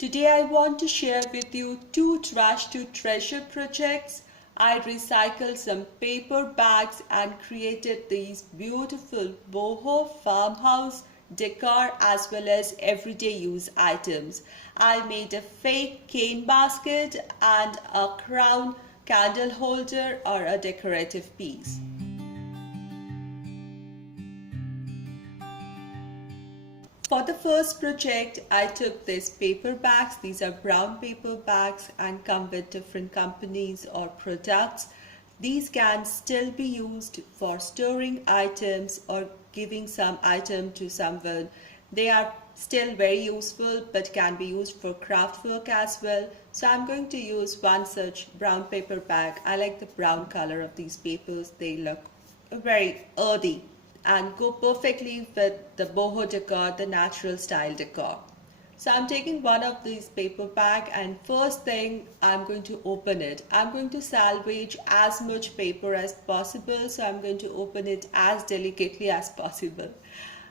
Today I want to share with you two trash to treasure projects. I recycled some paper bags and created these beautiful boho farmhouse decor as well as everyday use items. I made a fake cane basket and a crown candle holder or a decorative piece. For the first project, I took these paper bags. These are brown paper bags and come with different companies or products. These can still be used for storing items or giving some item to someone. They are still very useful but can be used for craft work as well. So I'm going to use one such brown paper bag. I like the brown color of these papers. They look very earthy and go perfectly with the boho decor, the natural style decor. So I'm taking one of these paper bag and first thing I'm going to open it. I'm going to salvage as much paper as possible, so I'm going to open it as delicately as possible.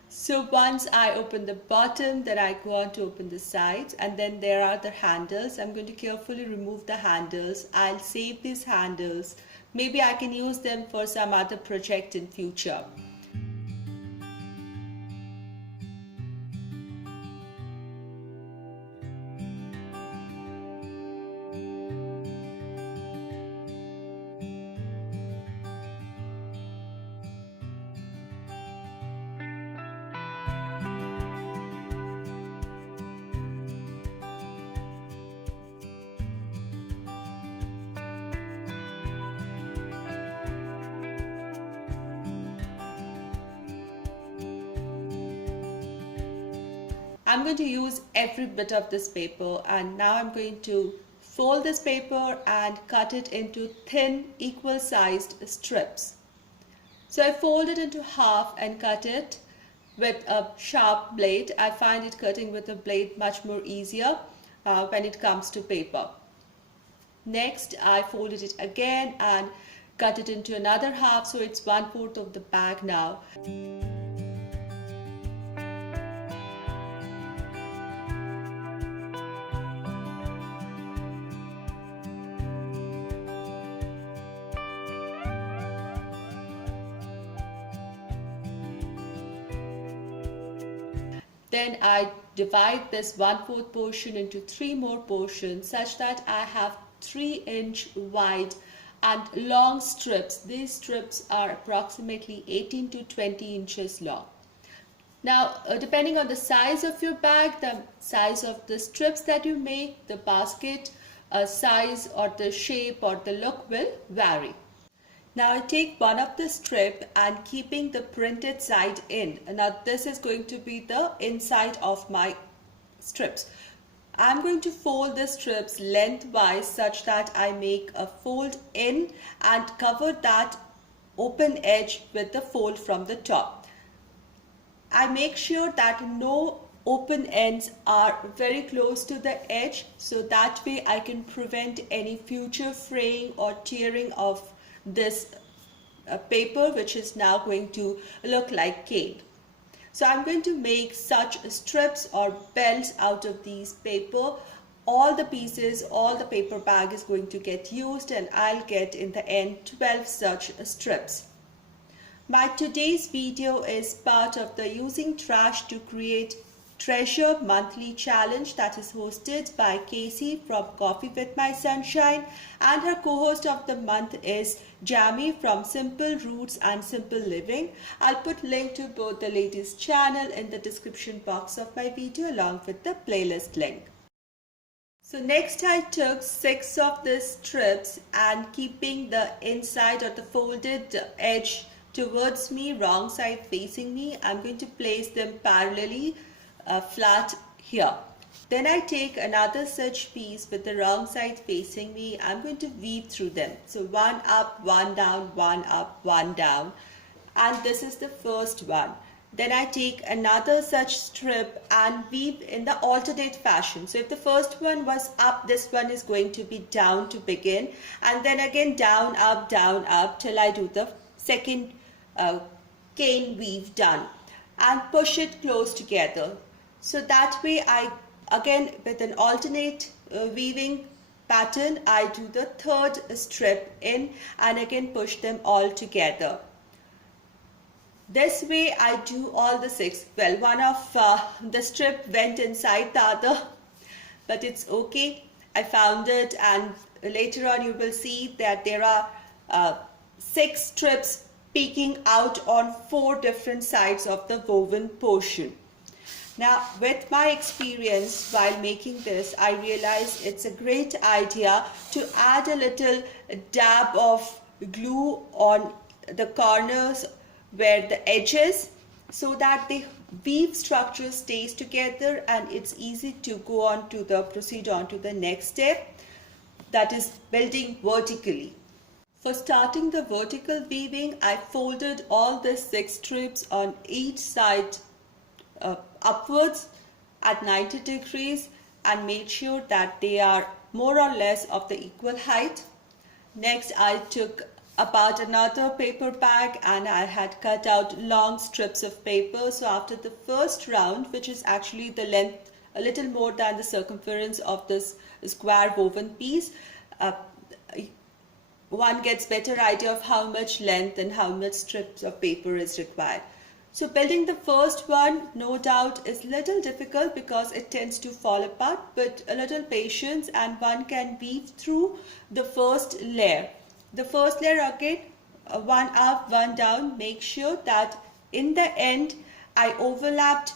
So once I open the bottom, then I go on to open the sides, and then there are the handles. I'm going to carefully remove the handles. I'll save these handles. Maybe I can use them for some other project in future. I'm going to use every bit of this paper, and now I'm going to fold this paper and cut it into thin equal sized strips. So I fold it into half and cut it with a sharp blade. I find it cutting with a blade much more easier when it comes to paper. Next I folded it again and cut it into another half, so it's 1/4 of the bag now. Then I divide this 1/4 portion into 3 more portions such that I have 3-inch wide and long strips. These strips are approximately 18 to 20 inches long. Now, depending on the size of your bag, the size of the strips that you make, the basket size or the shape or the look will vary. Now I take one of the strip and keeping the printed side in. Now this is going to be the inside of my strips. I'm going to fold the strips lengthwise such that I make a fold in and cover that open edge with the fold from the top. I make sure that no open ends are very close to the edge, so that way I can prevent any future fraying or tearing of this paper, which is now going to look like cane. So I'm going to make such strips or belts out of these paper. All the pieces, all the paper bag is going to get used, and I'll get in the end 12 such strips. My today's video is part of the Using Trash to Create Treasure monthly challenge that is hosted by Casey from Coffee with My Sunshine, and her co-host of the month is Jammie from Simple Roots and Simple Living. I'll put link to both the ladies' channel in the description box of my video along with the playlist link. So next I took 6 of these strips and keeping the inside or the folded edge towards me, wrong side facing me, I'm going to place them parallelly flat here. Then I take another such piece with the wrong side facing me. I'm going to weave through them. So one up, one down, one up, one down. And this is the first one. Then I take another such strip and weave in the alternate fashion. So if the first one was up, this one is going to be down to begin. And then again down, up till I do the second cane weave done. And push it close together. So that way I again with an alternate weaving pattern, I do the third strip in and again push them all together. This way I do all the 6. Well, one of the strip went inside the other, but it's okay. I found it, and later on you will see that there are 6 strips peeking out on 4 different sides of the woven portion. Now, with my experience while making this, I realized it's a great idea to add a little dab of glue on the corners where the edges, so that the weave structure stays together and it's easy to go on to proceed on to the next step, that is building vertically. For starting the vertical weaving, I folded all the 6 strips on each side upwards at 90 degrees and made sure that they are more or less of the equal height. Next, I took about another paper bag and I had cut out long strips of paper. So after the first round, which is actually the length a little more than the circumference of this square woven piece, one gets better idea of how much length and how much strips of paper is required. So building the first one, no doubt, is little difficult because it tends to fall apart, but a little patience and one can weave through the first layer. The first layer again, one up, one down. Make sure that in the end I overlapped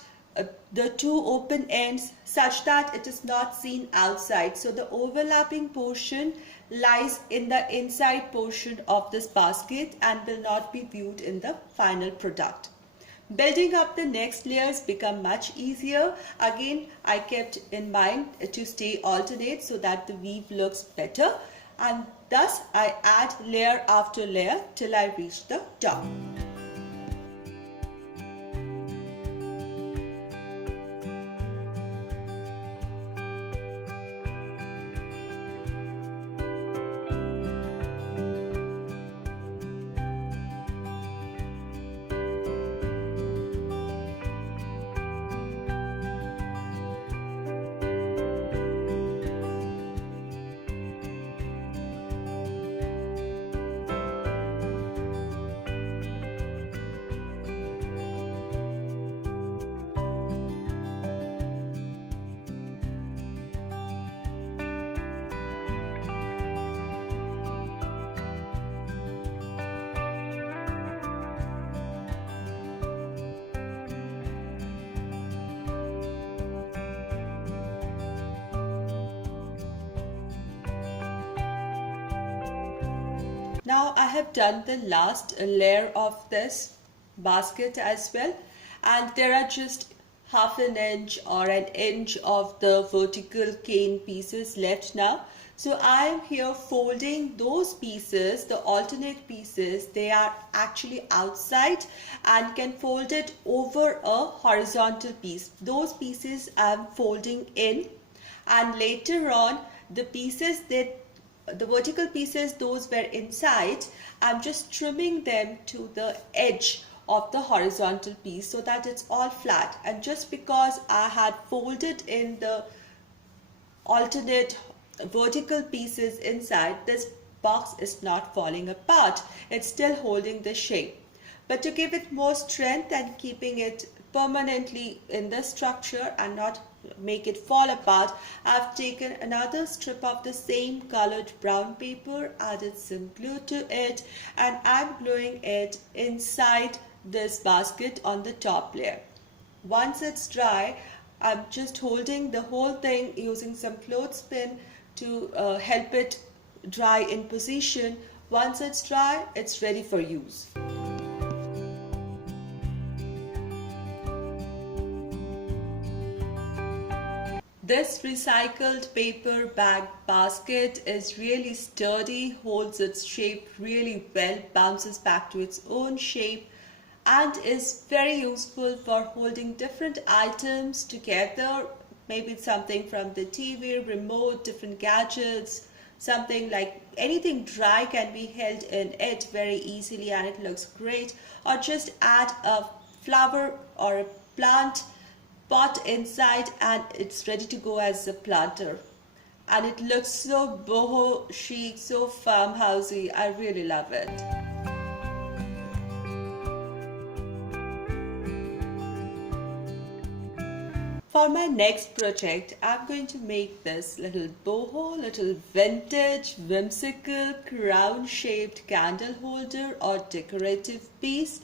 the 2 open ends such that it is not seen outside. So the overlapping portion lies in the inside portion of this basket and will not be viewed in the final product. Building up the next layers become much easier. Again, I kept in mind to stay alternate so that the weave looks better, and thus I add layer after layer till I reach the top. Now I have done the last layer of this basket as well, and there are just half an inch or an inch of the vertical cane pieces left now. So I am here folding those pieces, the alternate pieces. They are actually outside and can fold it over a horizontal piece. Those pieces I am folding in, and later on the pieces that the vertical pieces, those were inside, I'm just trimming them to the edge of the horizontal piece so that it's all flat. And just because I had folded in the alternate vertical pieces inside, this box is not falling apart. It's still holding the shape. But to give it more strength and keeping it permanently in the structure and not make it fall apart, I've taken another strip of the same colored brown paper, added some glue to it, and I'm gluing it inside this basket on the top layer. Once it's dry, I'm just holding the whole thing using some clothespin to help it dry in position. Once it's dry, it's ready for use. This recycled paper bag basket is really sturdy, holds its shape really well, bounces back to its own shape, and is very useful for holding different items together. Maybe it's something from the TV, remote, different gadgets, something like anything dry can be held in it very easily and it looks great. Or just add a flower or a plant pot inside and it's ready to go as a planter. And it looks so boho chic, so farmhousey. I really love it. For my next project, I'm going to make this little boho, little vintage, whimsical, crown-shaped candle holder or decorative piece.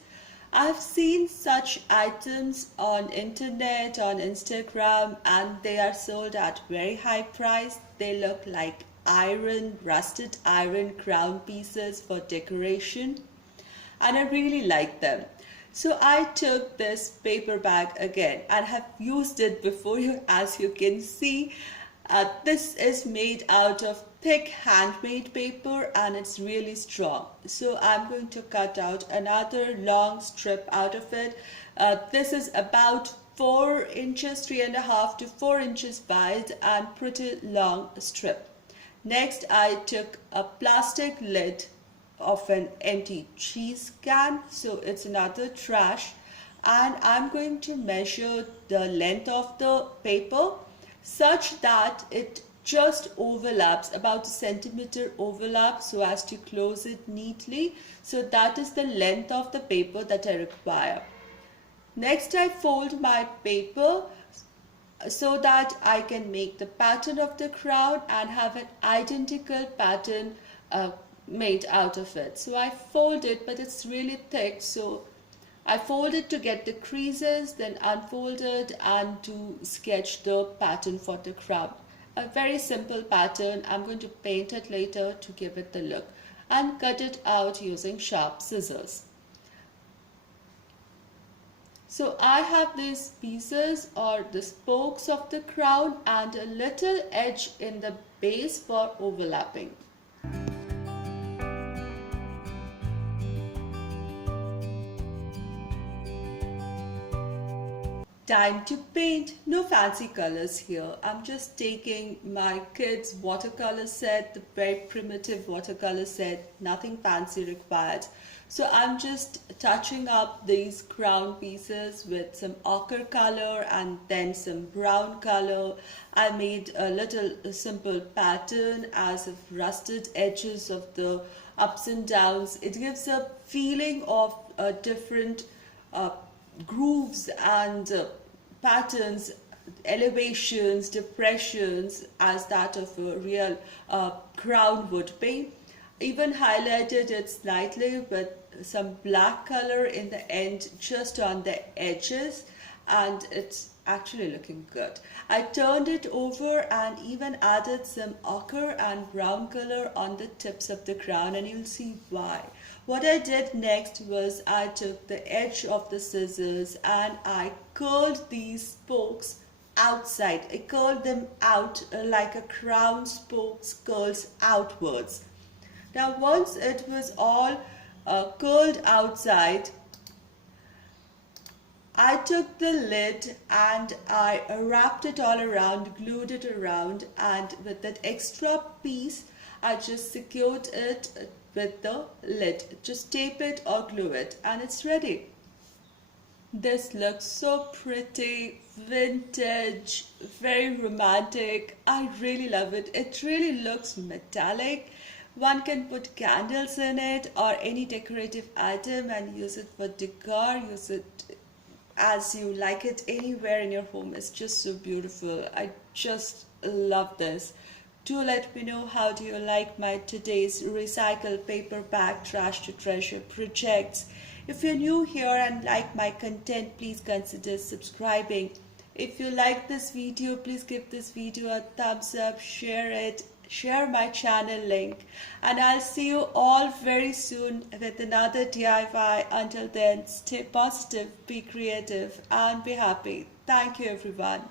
I've seen such items on internet, on Instagram, and they are sold at very high price. They look like iron, rusted iron crown pieces for decoration, and I really like them. So I took this paper bag again and have used it before you, as you can see. This is made out of thick handmade paper and it's really strong. So I'm going to cut out another long strip out of it. This is about 4 inches, 3.5 to 4 inches wide and pretty long strip. Next, I took a plastic lid of an empty cheese can, so it's another trash, and I'm going to measure the length of the paper such that it just overlaps, about a centimeter overlap, so as to close it neatly. So that is the length of the paper that I require. Next, I fold my paper so that I can make the pattern of the crown and have an identical pattern made out of it. So I fold it, but it's really thick, so I fold it to get the creases, then unfold it and to sketch the pattern for the crown. A very simple pattern. I'm going to paint it later to give it the look, and cut it out using sharp scissors. So I have these pieces or the spokes of the crown and a little edge in the base for overlapping. Time to paint. No fancy colors here. I'm just taking my kids' watercolor set, the very primitive watercolor set, nothing fancy required. So I'm just touching up these crown pieces with some ochre color and then some brown color. I made a little simple pattern as of rusted edges of the ups and downs. It gives a feeling of different grooves and patterns, elevations, depressions, as that of a real crown would be. Even highlighted it slightly with some black color in the end, just on the edges, and it's actually looking good. I turned it over and even added some ochre and brown color on the tips of the crown, and you'll see why. What I did next was I took the edge of the scissors and I curled these spokes outside. I curled them out like a crown spokes curls outwards. Now once it was all curled outside, I took the lid and I wrapped it all around, glued it around, and with that extra piece I just secured it with the lid. Just tape it or glue it and it's ready. This looks so pretty, vintage, very romantic. I really love it. It really looks metallic. One can put candles in it or any decorative item and use it for decor, use it as you like it anywhere in your home. It's just so beautiful. I just love this. Do let me know how do you like my today's recycled paper bag trash to treasure projects. If you're new here and like my content, please consider subscribing. If you like this video, please give this video a thumbs up, share it, share my channel link, and I'll see you all very soon with another DIY. Until then, stay positive, be creative, and be happy. Thank you, everyone.